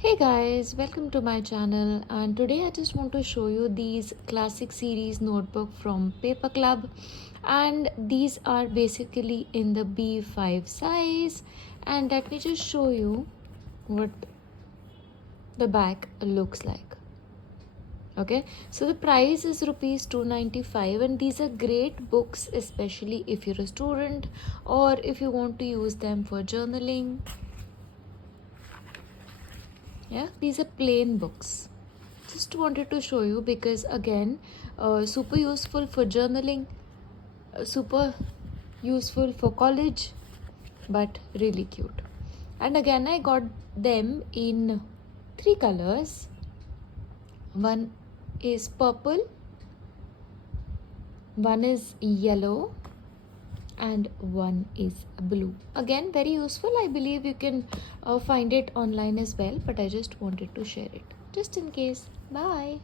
Hey guys, welcome to my channel, and today I just want to show you these classic series notebook from Paperclub, and these are basically in the B5 size. And let me just show you what the back looks like. Okay, so the price is rupees 295, and these are great books, especially if you're a student or if you want to use them for journaling. Yeah, these are plain books. Just wanted to show you because again, super useful for journaling, super useful for college, but really cute. And again, I got them in three colors. One is purple, one is yellow, and one is blue. Again, very useful. I believe you can find it online as well, but I just wanted to share it just in case. Bye.